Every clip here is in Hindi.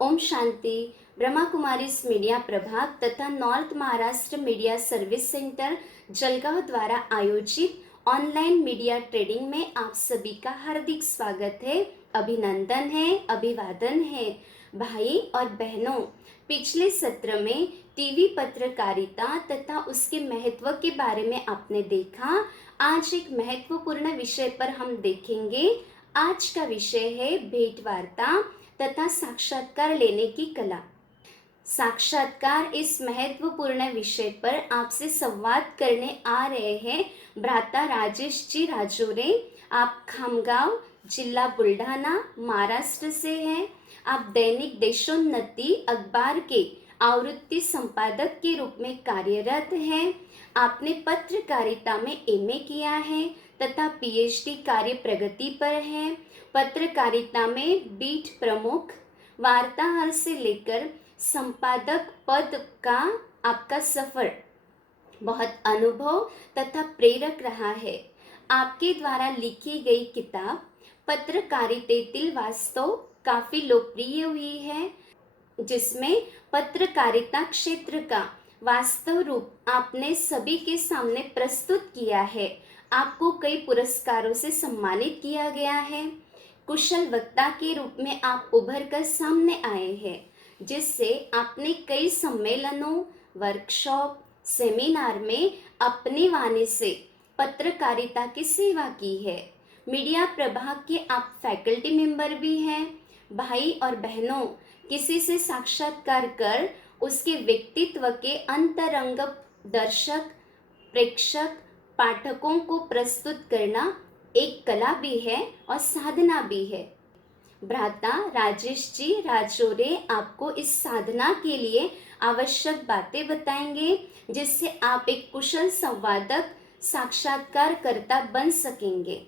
ओम शांति। ब्रह्मा कुमारीज मीडिया प्रभाग तथा north Maharashtra media service centre Jalgaon द्वारा आयोजित ऑनलाइन मीडिया ट्रेडिंग में आप सभी का हार्दिक स्वागत है, अभिनंदन है, अभिवादन है। भाई और बहनों, पिछले सत्र में टीवी पत्रकारिता तथा उसके महत्व के बारे में आपने देखा। आज एक महत्वपूर्ण विषय पर हम देखेंगे। आज का विषय है भेंट वार्ता तथा साक्षात्कार लेने की कला। साक्षात्कार इस महत्वपूर्ण विषय पर आपसे संवाद करने आ रहे हैं भ्राता राजेश जी राजोरे। आप खामगांव, जिला बुल्ढाना, महाराष्ट्र से हैं। आप दैनिक देशोन्नति अखबार के आवृत्ति संपादक के रूप में कार्यरत हैं। आपने पत्रकारिता में एमए किया है तथा पीएचडी कार्य प्रगति पर है। पत्रकारिता में बीट प्रमुख, वार्ताहर से लेकर संपादक पद का आपका सफर बहुत अनुभव तथा प्रेरक रहा है। आपके द्वारा लिखी गई किताब पत्रकारितेतील वास्तव काफी लोकप्रिय हुई है, जिसमें पत्रकारिता क्षेत्र का वास्तव रूप आपने सभी के सामने प्रस्तुत किया है। आपको कई पुरस्कारों से सम्मानित किया गया है। कुशल वक्ता के रूप में आप उभर कर सामने आए हैं, जिससे आपने कई सम्मेलनों, वर्कशॉप, सेमिनार में अपनी वाणी से पत्रकारिता की सेवा की है। मीडिया प्रभाग के आप फैकल्टी मेंबर भी हैं। भाई और बहनों, किसी से साक्षात्कार कर उसके व्यक्तित्व के अंतरंग दर्शक, प्रेक्षक, पाठकों को प्रस्तुत करना एक कला भी है और साधना भी है। भ्राता राजेश जी राजोरे आपको इस साधना के लिए आवश्यक बातें बताएंगे, जिससे आप एक कुशल संवादक, साक्षात्कारकर्ता बन सकेंगे।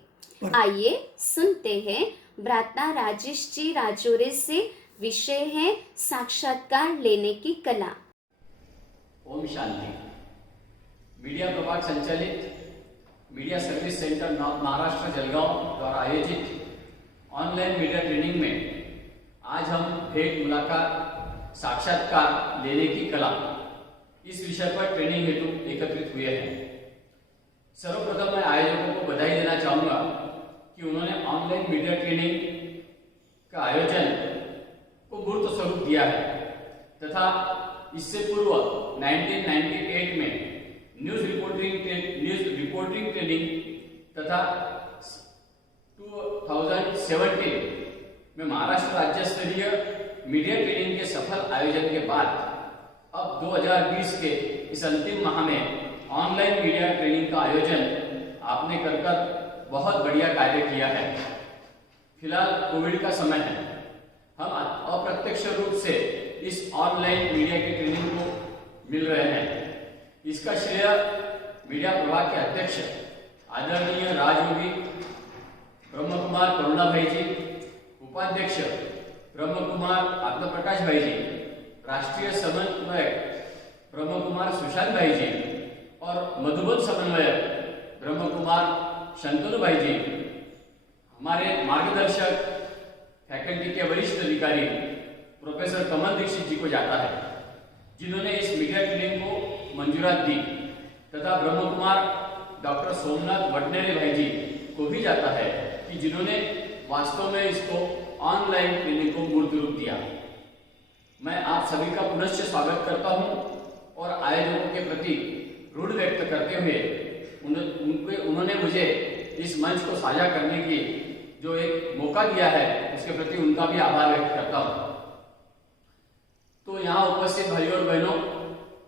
आइए सुनते हैं भ्राता राजेश जी राजोरे से। विषय है साक्षात्कार लेने की कला। ओम शांति। मीडिया प्रभाग संचालित media service centre north Maharashtra Jalgaon द्वारा आयोजित ऑनलाइन मीडिया ट्रेनिंग में आज हम भेंट मुलाकात साक्षात्कार लेने की कला इस विषय पर ट्रेनिंग हेतु एकत्रित हुए हैं। सर्वप्रथम मैं आयोजकों को बधाई देना चाहूँगा कि उन्होंने ऑनलाइन मीडिया ट्रेनिंग का आयोजन को मूर्त स्वरूप दिया है तथा इससे पूर्व 1998 में न्यूज रिपोर्टिंग ट्रेनिंग तथा 2017 में महाराष्ट्र राज्य स्तरीय मीडिया ट्रेनिंग के सफल आयोजन के बाद अब 2020 के इस अंतिम माह में ऑनलाइन मीडिया ट्रेनिंग का आयोजन आपने कर बहुत बढ़िया कार्य किया है। फिलहाल कोविड का समय है, हम अप्रत्यक्ष रूप से इस ऑनलाइन मीडिया की ट्रेनिंग को मिल रहे हैं। इसका श्रेय मीडिया प्रभाग के अध्यक्ष आदरणीय राजयोगी ब्रह्म कुमार करुणा भाई जी, उपाध्यक्ष ब्रह्म कुमार आत्मप्रकाश भाई जी, राष्ट्रीय समन्वयक ब्रह्म कुमार सुशांत भाई जी और मधुबन समन्वयक ब्रह्म कुमार शंतनु भाई जी, हमारे मार्गदर्शक फैकल्टी के वरिष्ठ अधिकारी प्रोफेसर कमल दीक्षित जी को जाता है, जिन्होंने इस मीडिया ट्रेनिंग को मंजूरात दी, तथा ब्रह्म कुमार डॉक्टर सोमनाथ वडनेरे भाई जी को भी जाता है कि जिन्होंने वास्तव में इसको ऑनलाइन ट्रेनिंग को मूर्त रूप दिया। मैं आप सभी का पुनश्च स्वागत करता हूं और आयोजकों के प्रति ऋण व्यक्त करते हुए उन्होंने मुझे इस मंच को साझा करने की जो एक मौका दिया है, उसके प्रति उनका भी आभार व्यक्त करता हूं। तो यहाँ उपस्थित भाइयों और बहनों,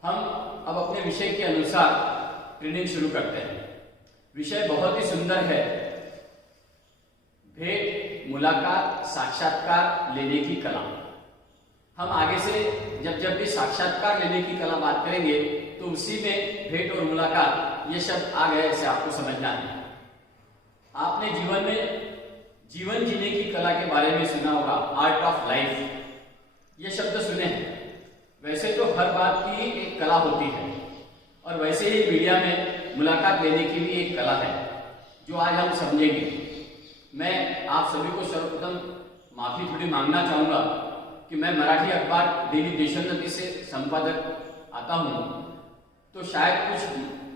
हम अब अपने विषय के अनुसार ट्रेनिंग शुरू करते हैं। विषय बहुत ही सुंदर है, भेंट मुलाकात साक्षात्कार लेने की कला। हम आगे से जब भी साक्षात्कार लेने की कला बात करेंगे तो उसी में भेंट और मुलाकात ये शब्द आ गए, ऐसे आपको समझना है। आपने जीवन में जीवन जीने की कला के बारे में सुना होगा, आर्ट ऑफ लाइफ, ये शब्द सुने हैं। वैसे तो हर बात की एक कला होती है और वैसे ही मीडिया में मुलाकात लेने की भी एक कला है, जो आज हम समझेंगे। मैं आप सभी को सर्वप्रथम माफी थोड़ी मांगना चाहूंगा कि मैं मराठी अखबार डेली देशोन्नति से संपादक आता हूँ, तो शायद कुछ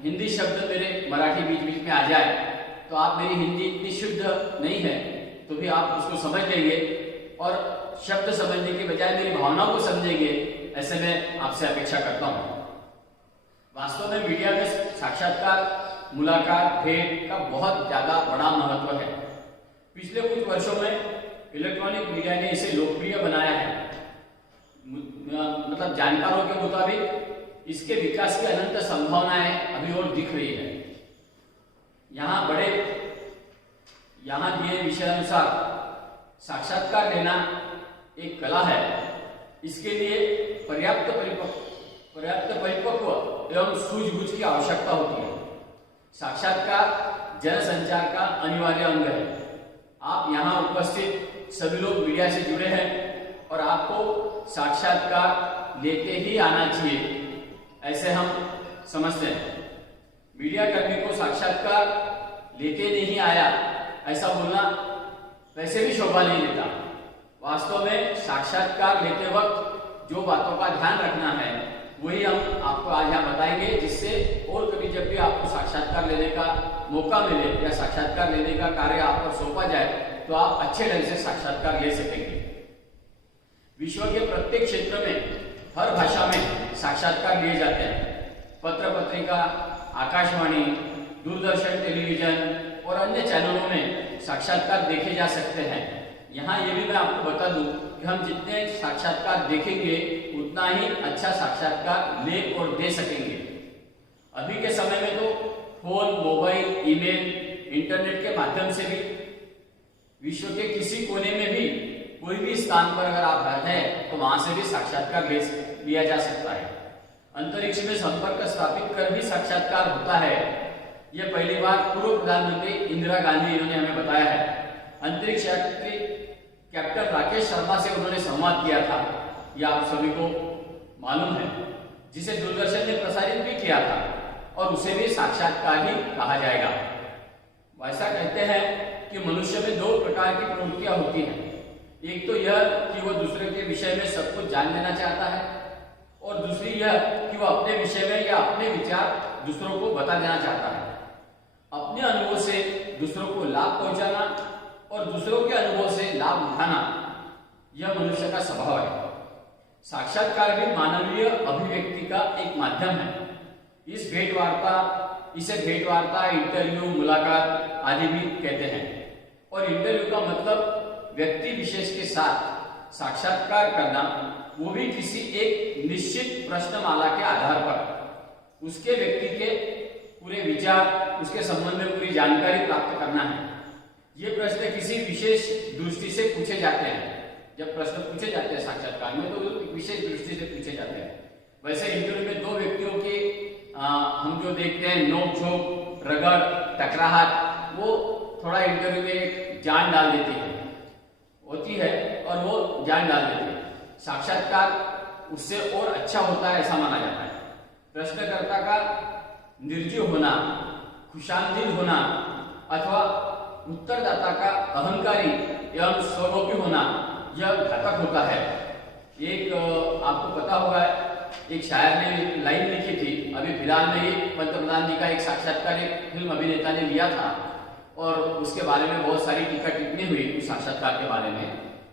हिंदी शब्द मेरे मराठी बीच बीच में आ जाए, तो आप मेरी हिंदी इतनी शुद्ध नहीं है तो भी आप उसको समझ लेंगे और शब्द समझने के बजाय मेरी भावनाओं को समझेंगे, ऐसे मैं आपसे अपेक्षा करता हूँ। वास्तव में मीडिया में साक्षात्कार, मुलाकात, भेंट का बहुत ज्यादा बड़ा महत्व है। पिछले कुछ वर्षों में इलेक्ट्रॉनिक मीडिया ने इसे लोकप्रिय बनाया है। मतलब जानकारों के मुताबिक इसके विकास की अनंत संभावनाएं अभी और दिख रही है। यहाँ दिए विषय अनुसार साक्षात्कार लेना एक कला है। इसके लिए पर्याप्त परिपक्व एवं सूझबूझ की आवश्यकता होती है। साक्षात्कार जनसंचार का अनिवार्य अंग है। आप यहाँ उपस्थित सभी लोग मीडिया से जुड़े हैं और आपको साक्षात्कार लेके ही आना चाहिए, ऐसे हम समझते हैं। मीडिया कर्मी को साक्षात्कार लेके नहीं आया ऐसा बोलना वैसे भी शोभा नहीं देता। वास्तव में साक्षात्कार लेते वक्त जो बातों का ध्यान रखना है वही हम आपको आज यहाँ बताएंगे, जिससे और कभी जब भी आपको साक्षात्कार लेने का मौका मिले या साक्षात्कार लेने का कार्य आप पर सौंपा जाए तो आप अच्छे ढंग से साक्षात्कार ले सकेंगे। विश्व के प्रत्येक क्षेत्र में हर भाषा में साक्षात्कार लिए जाते हैं। पत्र पत्रिका, आकाशवाणी, दूरदर्शन, टेलीविजन और अन्य चैनलों में साक्षात्कार देखे जा सकते हैं। यहाँ ये भी मैं आपको बता दूं कि हम जितने साक्षात्कार देखेंगे उतना ही अच्छा साक्षात्कार ले और दे सकेंगे। अभी के समय में तो फोन, मोबाइल, ईमेल, इंटरनेट के माध्यम से भी विश्व के किसी कोने में भी कोई भी स्थान पर अगर आप रहते हैं तो वहां से भी साक्षात्कार लिया जा सकता है। अंतरिक्ष में संपर्क स्थापित कर भी साक्षात्कार होता है। यह पहली बार पूर्व प्रधानमंत्री इंदिरा गांधी इन्होंने हमें बताया है। अंतरिक्ष यात्री कैप्टन राकेश शर्मा से उन्होंने संवाद किया था, यह आप सभी को मालूम है, जिसे दूरदर्शन ने प्रसारित भी किया था और उसे भी साक्षात्कार ही कहा जाएगा। वैसा कहते हैं कि मनुष्य में दो प्रकार की प्रवृत्तियां होती हैं। एक तो यह कि वह दूसरे के विषय में सब कुछ जान लेना चाहता है और दूसरी यह कि वह अपने विषय में या अपने विचार दूसरों को बता देना चाहता है। अपने अनुभव से दूसरों को लाभ पहुंचाना और दूसरों के अनुभव से लाभ उठाना, यह मनुष्य का स्वभाव है। साक्षात्कार भी मानवीय अभिव्यक्ति का एक माध्यम है। इसे भेंट वार्ता, इंटरव्यू, मुलाकात आदि भी कहते हैं। और इंटरव्यू का मतलब व्यक्ति विशेष के साथ साक्षात्कार करना, वो भी किसी एक निश्चित प्रश्नमाला के आधार पर उसके व्यक्ति के पूरे विचार, उसके संबंध में पूरी जानकारी प्राप्त करना है। ये प्रश्न किसी विशेष दृष्टि से पूछे जाते हैं। जब प्रश्न पूछे जाते हैं साक्षात्कार में तो विशेष दृष्टि से पूछे जाते हैं। वैसे इंटरव्यू में दो व्यक्तियों की हम जो देखते हैं नोक-झोंक, रगड़, टकराहट, वो थोड़ा इंटरव्यू में जान डाल देती है और वो जान डाल देती है। साक्षात्कार उससे और अच्छा होता है ऐसा माना जाता है। प्रश्नकर्ता का निर्जीव होना, खुशामदीद होना अथवा उत्तरदाता का अहंकारी एवं स्वलोभी होना, यह घातक होता है। एक आपको पता होगा, एक शायर ने लाइन लिखी थी, अभी फिलहाल में ही पंतप्रधान जी का एक साक्षात्कार एक फिल्म अभिनेता ने लिया था और उसके बारे में बहुत सारी टीका टिप्पणी हुई उस साक्षात्कार के बारे में।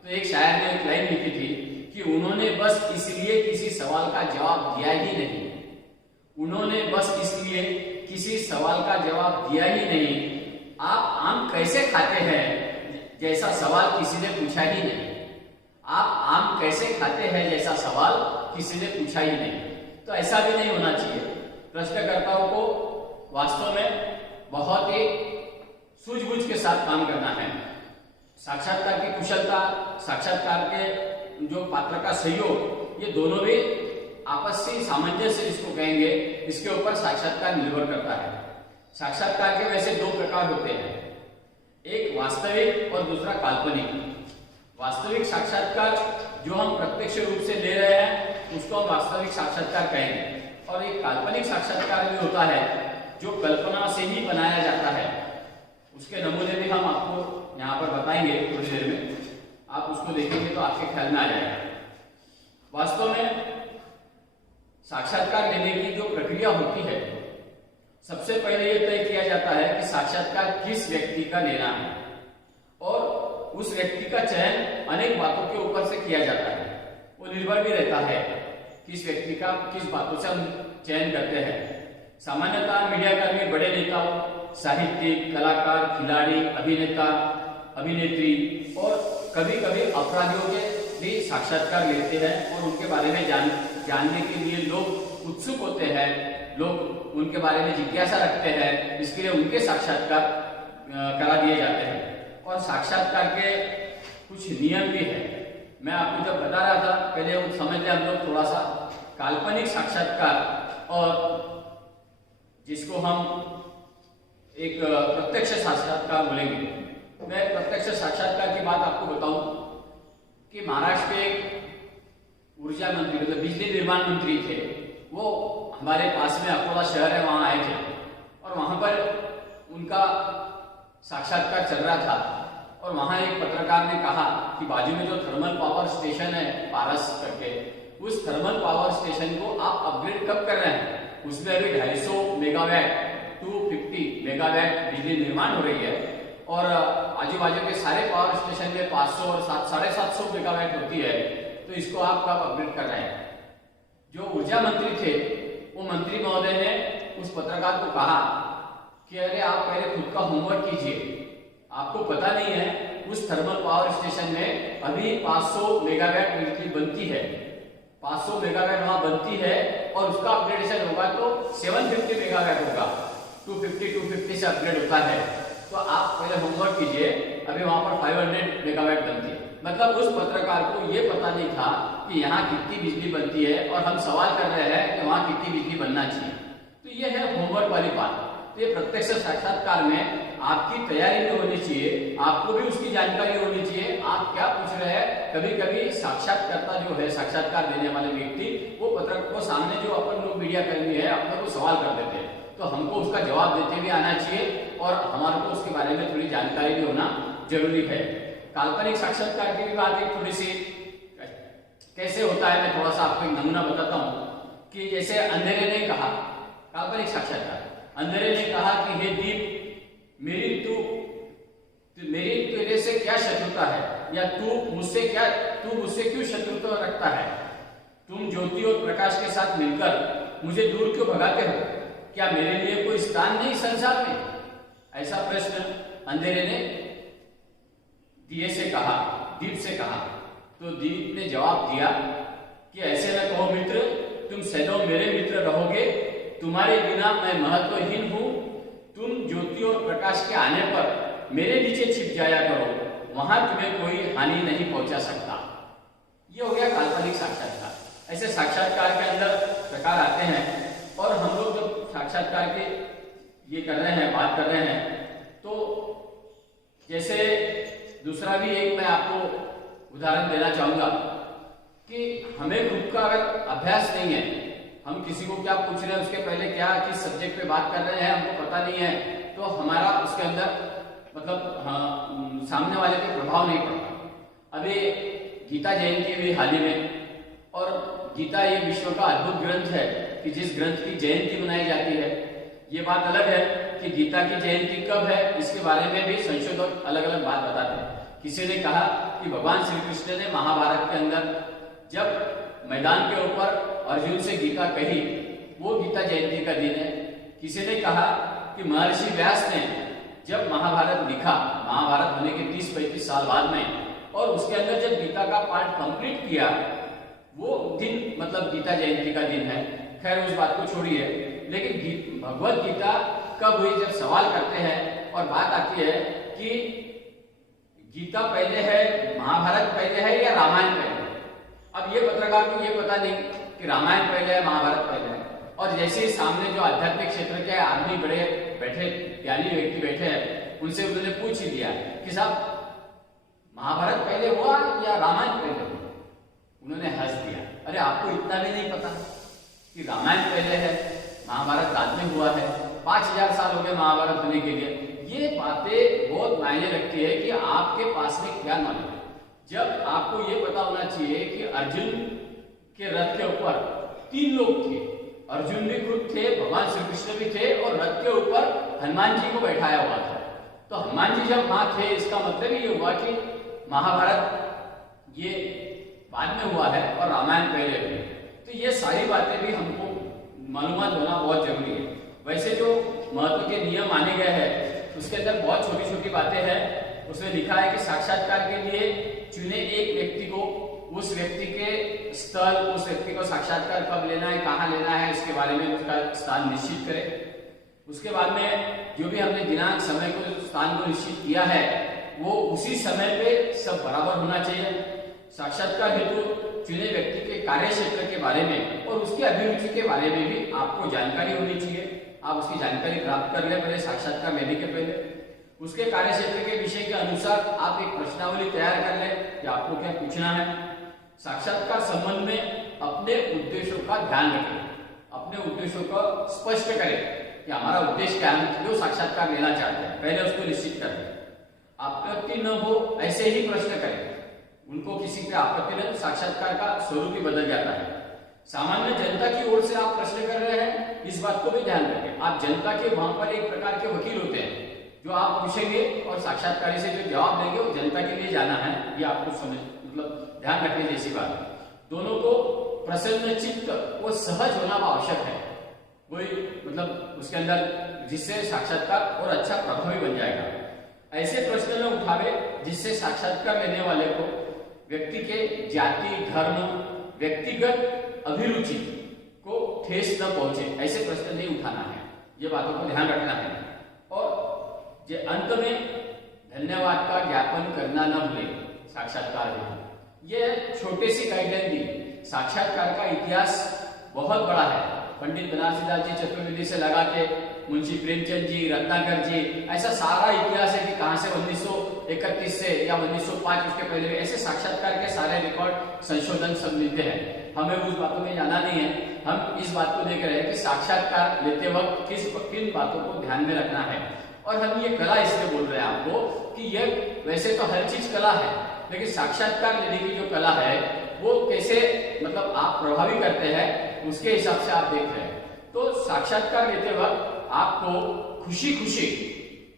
तो एक शायर ने एक लाइन लिखी थी कि उन्होंने बस इसलिए किसी सवाल का जवाब दिया ही नहीं, उन्होंने बस इसलिए किसी सवाल का जवाब दिया ही नहीं, आप आम कैसे खाते हैं जैसा सवाल किसी ने पूछा ही नहीं। आप आम कैसे खाते हैं जैसा सवाल किसी ने पूछा ही नहीं। तो ऐसा भी नहीं होना चाहिए। प्रश्नकर्ताओं को वास्तव में बहुत ही सूझबूझ के साथ काम करना है। साक्षात्कार की कुशलता, साक्षात्कार के जो पात्र का सहयोग, ये दोनों भी आपसी सामंजस्य जिसको कहेंगे, इसके ऊपर साक्षात्कार निर्भर करता है। साक्षात्कार के वैसे दो प्रकार होते हैं, एक वास्तविक और दूसरा काल्पनिक। वास्तविक साक्षात्कार जो हम प्रत्यक्ष रूप से ले रहे हैं उसको हम वास्तविक साक्षात्कार कहेंगे, और एक काल्पनिक साक्षात्कार भी होता है जो कल्पना से ही बनाया जाता है। उसके नमूने भी हम आपको यहाँ पर बताएंगे थोड़ी देर में, आप उसको देखेंगे तो आपके ख्याल में आ जाएगा। वास्तव में साक्षात्कार लेने की जो प्रक्रिया होती है, सबसे पहले यह तय किया जाता है कि साक्षात्कार किस व्यक्ति का लेना है, और उस व्यक्ति का चयन अनेक बातों के ऊपर से किया जाता है। वो निर्भर भी रहता है किस व्यक्ति का किस बातों से हम चयन करते हैं। सामान्यतः मीडिया कर्मी बड़े नेताओं, साहित्यिक, कलाकार, खिलाड़ी, अभिनेता, अभिनेत्री और कभी कभी अपराधियों के भी साक्षात्कार लेते हैं, और उनके बारे में जानने के लिए लोग उत्सुक होते हैं, लोग उनके बारे में जिज्ञासा रखते हैं, इसके लिए उनके साक्षात्कार करा दिए जाते हैं। और साक्षात्कार के कुछ नियम भी है। मैं आपको जब बता रहा था, पहले वो समझ लें हम लोग थोड़ा सा। काल्पनिक साक्षात्कार और जिसको हम एक प्रत्यक्ष साक्षात्कार बोलेंगे। मैं प्रत्यक्ष साक्षात्कार की बात आपको बताऊं कि महाराष्ट्र के एक ऊर्जा मंत्री, मतलब बिजली निर्माण मंत्री थे। वो हमारे पास में अकोला शहर है, वहां आए थे, और वहां पर उनका साक्षात्कार चल रहा था। और वहां एक पत्रकार ने कहा कि बाजू में जो थर्मल पावर स्टेशन है पारस करके, उस थर्मल पावर स्टेशन को आप अपग्रेड कब कर रहे हैं? उसमें अभी 250 मेगावाट 250 मेगावाट बिजली निर्माण हो रही है, और आजू बाजू के सारे पावर स्टेशन में 500 और 750 मेगावाट होती है, तो इसको आप कब अपग्रेड कर रहे हैं? जो ऊर्जा मंत्री थे, वो मंत्री महोदय ने उस पत्रकार को कहा कि अरे आप पहले खुद का होमवर्क कीजिए, आपको पता नहीं है उस थर्मल पावर स्टेशन में अभी 500 मेगावाट बिजली बनती है, 500 मेगावाट वहां बनती है, और उसका अपग्रेडेशन होगा तो 750 मेगावाट होगा, 250 से अपग्रेड होता है। तो आप पहले होमवर्क कीजिए, अभी वहां पर 500 मेगावाट बनती है। मतलब उस पत्रकार को ये पता नहीं था कि यहाँ कितनी बिजली बनती है, और हम सवाल कर रहे हैं कि वहां कितनी बिजली बनना चाहिए। तो ये है होमवर्क वाली बात। तो ये प्रत्यक्ष साक्षात्कार में आपकी तैयारी भी होनी चाहिए, आपको भी उसकी जानकारी होनी चाहिए, आप क्या पूछ रहे हैं। कभी कभी साक्षात्कारता जो है, साक्षात्कार देने वाले व्यक्ति, वो पत्रकार को सामने जो अपन लोग मीडिया कर्मी है अपने को सवाल कर देते हैं, तो हमको उसका जवाब देते भी आना चाहिए, और हमारे को उसके बारे में थोड़ी जानकारी भी होना जरूरी है। काल्पनिक साक्षात्कार की भी बात एक थोड़ी सी कैसे होता है, मैं थोड़ा सा आपको एक नमूना बताता हूँ। कि जैसे अंधेरे ने कहा, काल्पनिक साक्षात्कार, अंधेरे ने कहा कि हे दीप, मेरी तेरे से क्या शत्रुता है, या तू मुझसे क्यों शत्रुता रखता है? तुम ज्योति और प्रकाश के साथ मिलकर मुझे दूर क्यों भगाते हो? क्या मेरे लिए कोई स्थान नहीं संसार में? ऐसा प्रश्न अंधेरे ने दीप से कहा। तो दीप ने जवाब दिया कि ऐसे न कहो मित्र, तुम सदैव मेरे मित्र रहोगे, तुम्हारे बिना मैं महत्वहीन हूं। तुम ज्योति और प्रकाश के आने पर मेरे नीचे छिप जाया करो, वहां तुम्हें कोई हानि नहीं पहुंचा सकता। ये हो गया काल्पनिक साक्षात्कार। ऐसे साक्षात्कार के अंदर प्रकार आते हैं, और हम लोग जब साक्षात्कार के ये कर रहे हैं, बात कर रहे हैं, तो जैसे दूसरा भी एक मैं आपको उदाहरण देना चाहूंगा कि हमें खुद का अगर अभ्यास नहीं है, हम किसी को क्या पूछ रहे हैं, उसके पहले क्या किस सब्जेक्ट पे बात कर रहे हैं हमको पता नहीं है, तो हमारा उसके अंदर मतलब सामने वाले पे प्रभाव नहीं पड़ता। अभी गीता जयंती हुई हाल ही में, और गीता ये विश्व का अद्भुत ग्रंथ है कि जिस ग्रंथ की जयंती मनाई जाती है। ये बात अलग है कि गीता की जयंती कब है, इसके बारे में भी संशोधक अलग अलग बात बताते हैं। किसी ने कहा कि भगवान श्री कृष्ण ने महाभारत के अंदर जब मैदान के ऊपर अर्जुन से गीता कही, वो गीता जयंती का दिन है। किसी ने कहा कि महर्षि व्यास ने जब महाभारत लिखा, महाभारत होने के 30-35 साल बाद में, और उसके अंदर जब गीता का पाठ कंप्लीट किया, वो दिन मतलब गीता जयंती का दिन है। खैर उस बात को छोड़िए, लेकिन भगवत गीता कब हुई, जब सवाल करते हैं और बात आती है कि गीता पहले है, महाभारत पहले है या रामायण पहले है। अब ये पत्रकार को ये पता नहीं कि रामायण पहले है, महाभारत पहले है, और जैसे सामने जो आध्यात्मिक क्षेत्र के आदमी बड़े बैठे, ज्ञानी व्यक्ति बैठे हैं, उनसे उन्होंने पूछ ही लिया कि साहब महाभारत पहले हुआ या रामायण पहले हुआ? उन्होंने हंस दिया, अरे आपको इतना भी नहीं पता कि रामायण पहले है, महाभारत बाद में हुआ है, 5000 साल हो गए महाभारत होने के लिए। ये बातें बहुत मायने रखती है कि आपके पास में क्या नॉलेज है। जब आपको ये पता होना चाहिए कि अर्जुन कि रथ के ऊपर 3 लोग थे। अर्जुन भी खुद थे, भगवान श्री कृष्ण भी थे और रथ के ऊपर हनुमान जी को बैठाया हुआ था। तो हनुमान जी जब वहां थे, इसका मतलब ये हुआ कि महाभारत ये बाद में हुआ है और रामायण पहले हुई। तो ये सारी बातें भी हमको मालूमात होना बहुत जरूरी है। वैसे जो महत्व के नियम माने गए हैं उसके अंदर बहुत छोटी छोटी बातें हैं। उसमें लिखा है कि साक्षात्कार के लिए चुने एक व्यक्ति को, उस व्यक्ति के स्थल, उस व्यक्ति को साक्षात्कार कब लेना है, कहाँ लेना है, इसके बारे में उसका स्थान निश्चित करें। उसके बाद में जो भी हमने दिनांक, समय को, स्थान को निश्चित किया है वो उसी समय पे सब बराबर होना चाहिए। साक्षात्कार हेतु चुने व्यक्ति के कार्य क्षेत्र के बारे में और उसकी अभिरुचि के बारे में भी आपको जानकारी होनी चाहिए। आप उसकी जानकारी प्राप्त कर ले पहले साक्षात्कार लेने के पहले। उसके कार्य क्षेत्र के विषय के अनुसार आप एक प्रश्नावली तैयार कर ले कि आपको क्या पूछना है। साक्षात्कार संबंध में अपने उद्देश्यों का ध्यान रखें, अपने उद्देश्यों को स्पष्ट करें कि हमारा उद्देश्य क्या है, क्यों साक्षात्कार लेना चाहते हैं, पहले उसको निश्चित कर लें। आपत्ति न हो ऐसे ही प्रश्न करें। उनको किसी पे आपत्ति न, साक्षात्कार का स्वरूप ही बदल जाता है। सामान्य जनता की ओर से आप प्रश्न कर रहे हैं, इस बात को भी ध्यान रखें। आप जनता के वहां पर एक प्रकार के वकील होते हैं, जो आप पूछेंगे और साक्षात्कारी से जो जवाब देंगे वो जनता के लिए जाना है। ये आपको समझ मतलब ध्यान रखने जैसी बात है। दोनों को प्रसन्न चित्त वो सहज होना आवश्यक है। कोई मतलब उसके अंदर जिससे साक्षात्कार और अच्छा प्रभावी बन जाएगा। ऐसे प्रश्न न उठावे जिससे साक्षात्कार लेने वाले को व्यक्ति के जाति, धर्म, व्यक्तिगत अभिरुचि को ठेस न पहुंचे, ऐसे प्रश्न नहीं उठाना है। ये बातों को ध्यान रखना है। और जे अंत में धन्यवाद का ज्ञापन करना न भूले साक्षात्कार में। ये छोटे सी गाइडलाइन दी। साक्षात्कार का इतिहास बहुत बड़ा है। पंडित बनारसी दास जी चतुर्वेदी से लगा के मुंशी प्रेमचंद जी, रत्नाकर जी, ऐसा सारा इतिहास है कि कहां से 1931 से या 1905 उसके पहले ऐसे साक्षात्कार के सारे रिकॉर्ड, संशोधन सब मिलते हैं। हमें उस बातों में जाना नहीं है। हम इस बात को देख रहे हैं कि साक्षात्कार लेते वक्त किन बातों को ध्यान में रखना है। और हम ये कला इसलिए बोल रहे हैं आपको कि ये वैसे तो हर चीज कला है, लेकिन साक्षात्कार लेने की जो कला है वो कैसे मतलब आप प्रभावी करते हैं उसके हिसाब से आप देख रहे हैं। तो साक्षात्कार लेते वक्त आपको खुशी खुशी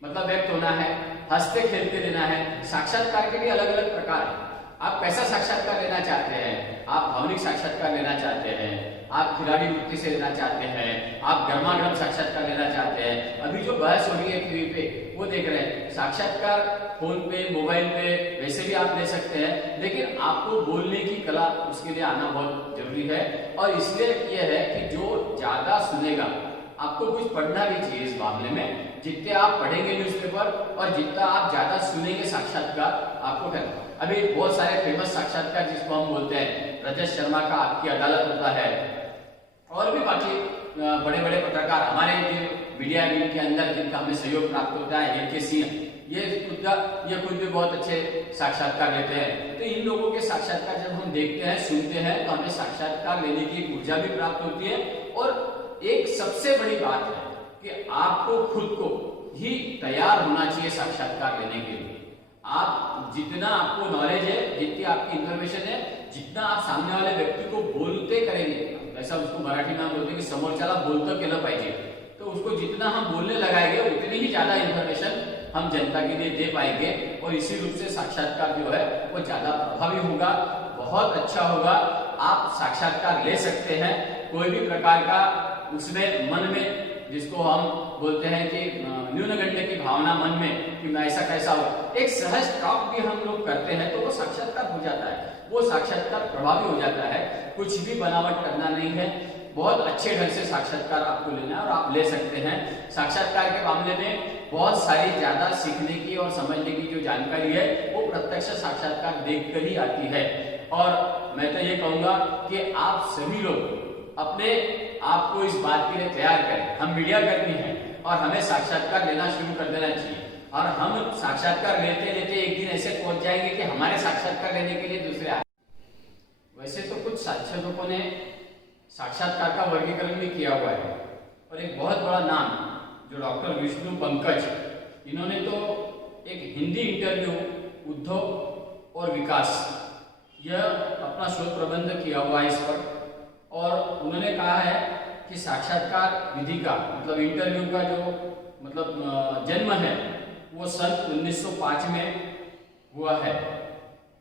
मतलब व्यक्त होना है, हंसते खेलते लेना है। साक्षात्कार के लिए अलग अलग प्रकार है। आप कैसा साक्षात्कार लेना चाहते हैं? आप भावनिक साक्षात्कार लेना चाहते हैं, आप खिलाड़ी वृत्ति से लेना चाहते हैं, आप गर्मागर्म साक्षात्कार लेना चाहते हैं। अभी जो बहस हो रही है टीवी पे वो देख रहे हैं। साक्षात्कार फोन पे, मोबाइल पे वैसे भी आप ले सकते हैं, लेकिन आपको बोलने की कला उसके लिए आना बहुत जरूरी है। और इसलिए यह है कि जो ज्यादा सुनेगा, आपको कुछ पढ़ना भी चाहिए इस मामले में। जितने आप पढ़ेंगे न्यूज़पेपर और जितना आप ज्यादा सुनेंगे साक्षात्कार आपको करना। अभी बहुत सारे फेमस साक्षात्कार जिसको हम बोलते हैं, रजत शर्मा का आपकी अदालत होता है, और भी बाकी बड़े बड़े पत्रकार हमारे मीडिया के अंदर जिनका हमें सहयोग प्राप्त होता है, एल के सिंह, ये खुद भी बहुत अच्छे साक्षात्कार लेते हैं। तो इन लोगों के साक्षात्कार जब हम देखते हैं, सुनते हैं, तो हमें साक्षात्कार लेने की ऊर्जा भी प्राप्त होती है। और एक सबसे बड़ी बात है कि आपको खुद को ही तैयार होना चाहिए साक्षात्कार लेने के लिए। आप जितना आपको नॉलेज है, जितनी आपकी इंफॉर्मेशन है, जितना आप सामने वाले व्यक्ति को बोलते करेंगे, ऐसा उसको मराठी में हम बोलते हैं कि समोरच्याला बोलतं केलं पाहिजे, तो उसको जितना हम बोलने लगाएंगे उतनी ही ज्यादा इंफॉर्मेशन हम जनता के लिए दे पाएंगे। और इसी रूप से साक्षात्कार जो है वो ज्यादा प्रभावी होगा, बहुत अच्छा होगा। आप साक्षात्कार ले सकते हैं। कोई भी प्रकार का उसमें मन में, जिसको हम बोलते हैं कि न्यूनगंड की भावना मन में कि मैं ऐसा कैसा हो, एक सहज टॉक भी हम लोग करते हैं तो वो साक्षात्कार हो जाता है, वो साक्षात्कार प्रभावी हो जाता है। कुछ भी बनावट करना नहीं है, बहुत अच्छे ढंग से साक्षात्कार आपको लेना है और आप ले सकते हैं। साक्षात्कार के मामले में बहुत सारी ज्यादा सीखने की और समझने की जो जानकारी है वो प्रत्यक्ष साक्षात्कार देखकर ही आती है। और मैं तो ये कहूंगा कि आप सभी लोग अपने आप को इस बात के लिए तैयार करें। हम मीडिया कर्मी हैं और हमें साक्षात्कार लेना शुरू कर देना चाहिए। और हम साक्षात्कार लेते लेते एक दिन ऐसे पहुंच जाएंगे कि हमारे साक्षात्कार लेने के लिए दूसरे आए। वैसे तो कुछ साक्षात्कारों ने साक्षात्कार का वर्गीकरण भी किया हुआ है, और एक बहुत बड़ा नाम जो डॉक्टर विष्णु पंकज, इन्होंने तो एक हिंदी इंटरव्यू, उद्धव और विकास, यह अपना शोध प्रबंध किया हुआ है इस पर, और उन्होंने कहा है कि साक्षात्कार विधि का मतलब इंटरव्यू का जो जन्म है वो सन 1905 में हुआ है,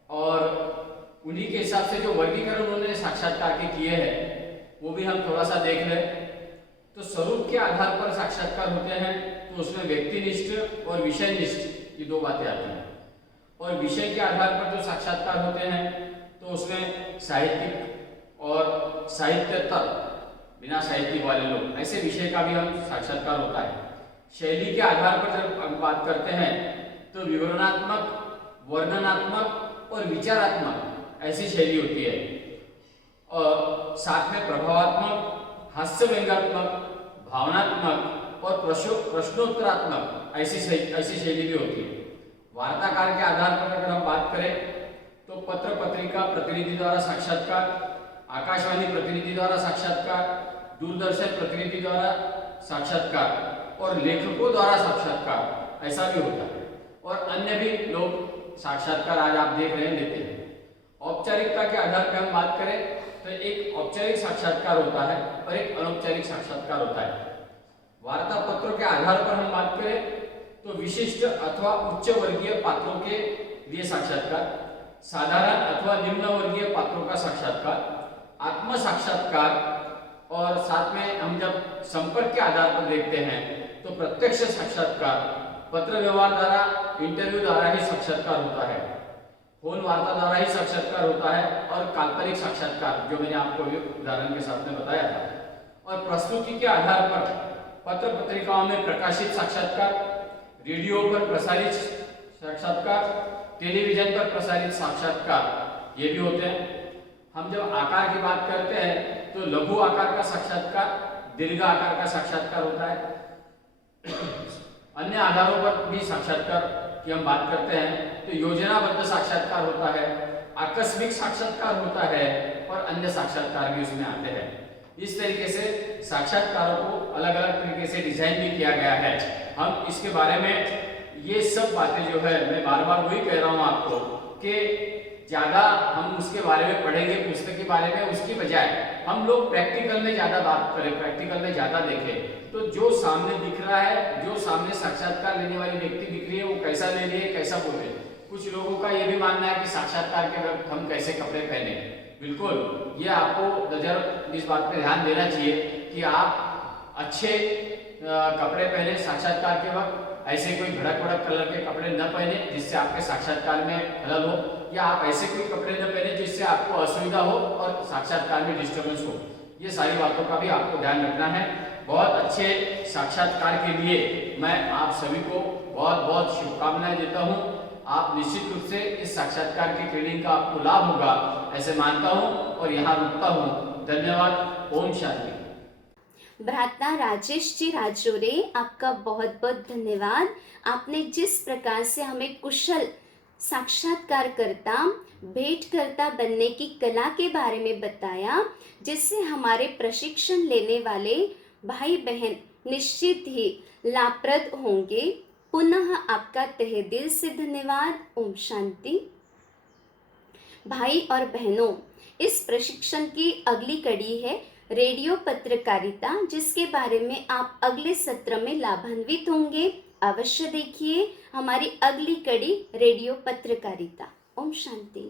और उन्हीं के हिसाब से जो वर्गीकरण उन्होंने साक्षात्कार के किए हैं वो भी हम थोड़ा सा देख लें। तो स्वरूप के आधार पर साक्षात्कार होते हैं, तो उसमें व्यक्तिनिष्ठ और विषयनिष्ठ ये दो बातें आती हैं। और विषय के आधार पर जो साक्षात्कार होते हैं तो उसमें साहित्यिक और साहित्यतर बिना साहित्य वाले लोग, ऐसे विषय का भी हम साक्षात्कार होता है। शैली के आधार पर जब हम बात करते हैं तो विवरणात्मक, वर्णनात्मक और विचारात्मक ऐसी शैली होती है, और साथ में प्रभावात्मक, हास्य व्यंग्यात्मक, भावनात्मक और प्रश्नोत्तरात्मक ऐसी शैली भी होती है। वार्ताकार के आधार पर अगर हम बात करें तो पत्र पत्रिका प्रतिनिधि द्वारा साक्षात्कार, आकाशवाणी प्रतिनिधि द्वारा साक्षात्कार, दूरदर्शन प्रतिनिधि द्वारा साक्षात्कार और लेखकों द्वारा साक्षात्कार ऐसा भी होता है, और अन्य भी लोग साक्षात्कार आज आप देख रहे हैं लेते हैं। औपचारिकता के आधार पर हम बात करें तो एक औपचारिक साक्षात्कार होता है और एक अनौपचारिक साक्षात्कार होता है। वार्ता पत्रों के आधार पर हम बात करें तो विशिष्ट अथवा उच्च वर्गीय पात्रों के लिए साक्षात्कार, साधारण अथवा निम्न वर्गीय पात्रों का साक्षात्कार, आत्म साक्षात्कार, और साथ में हम जब संपर्क के आधार पर देखते हैं तो प्रत्यक्ष साक्षात्कार, पत्र व्यवहार द्वारा, इंटरव्यू द्वारा ही साक्षात्कार होता है, फोन वार्ता द्वारा ही साक्षात्कार होता है, और काल्पनिक साक्षात्कार जो मैंने आपको उदाहरण के साथ में बताया था। और प्रस्तुति के आधार पर पत्र पत्रिकाओं में प्रकाशित साक्षात्कार, रेडियो पर प्रसारित साक्षात्कार, टेलीविजन पर प्रसारित साक्षात्कार ये भी होते हैं। हम जब आकार की बात करते हैं तो लघु आकार का साक्षात्कार, दीर्घ आकार का साक्षात्कार होता है। अन्य आधारों पर भी साक्षात्कार की हम बात करते हैं तो योजनाबद्ध साक्षात्कार होता है, आकस्मिक साक्षात्कार होता है, और अन्य साक्षात्कार भी उसमें आते हैं। इस तरीके से साक्षात्कारों को अलग अलग तरीके से डिजाइन भी किया गया है। हम इसके बारे में ये सब बातें जो है मैं बार बार वही कह रहा हूँ आपको कि ज़्यादा हम उसके बारे में पढ़ेंगे पुस्तक के बारे में, उसकी बजाय हम लोग प्रैक्टिकल में ज़्यादा बात करें, प्रैक्टिकल में ज़्यादा देखें। तो जो सामने दिख रहा है, जो सामने साक्षात्कार लेने वाली व्यक्ति दिख रही है वो कैसा ले रही है, कैसा बोल रही है। कुछ लोगों का ये भी मानना है कि साक्षात्कार के वक्त हम कैसे कपड़े पहने, बिल्कुल ये आपको नजर इस बात पे ध्यान देना चाहिए कि आप अच्छे कपड़े पहने साक्षात्कार के वक्त, ऐसे कोई भड़क भड़क कलर के कपड़े न पहने जिससे आपके साक्षात्कार में खलल हो, या आप ऐसे कोई कपड़े न पहने जिससे आपको असुविधा हो और साक्षात्कार में डिस्टर्बेंस हो। ये सारी बातों का भी आपको ध्यान रखना है। बहुत अच्छे साक्षात्कार के लिए मैं आप सभी को बहुत बहुत शुभकामनाएं देता हूँ। आप निश्चित रूप से इस साक्षात्कार की ट्रेनिंग का आपको लाभ होगा ऐसे मानता हूँ और यहाँ रुकता हूँ। धन्यवाद। ओम शांति। भ्राता राजेश जी राजौरे, आपका बहुत बहुत धन्यवाद। आपने जिस प्रकार से हमें कुशल साक्षात्कारकर्ता, भेंटकर्ता बनने की कला के बारे में बताया, जिससे हमारे प्रशिक्षण लेने वाले भाई बहन निश्चित ही लाभप्रद होंगे। पुनः आपका तहे दिल से धन्यवाद। ओम शांति। भाई और बहनों, इस प्रशिक्षण की अगली कड़ी है रेडियो पत्रकारिता, जिसके बारे में आप अगले सत्र में लाभान्वित होंगे। अवश्य देखिए हमारी अगली कड़ी रेडियो पत्रकारिता। ओम शांति।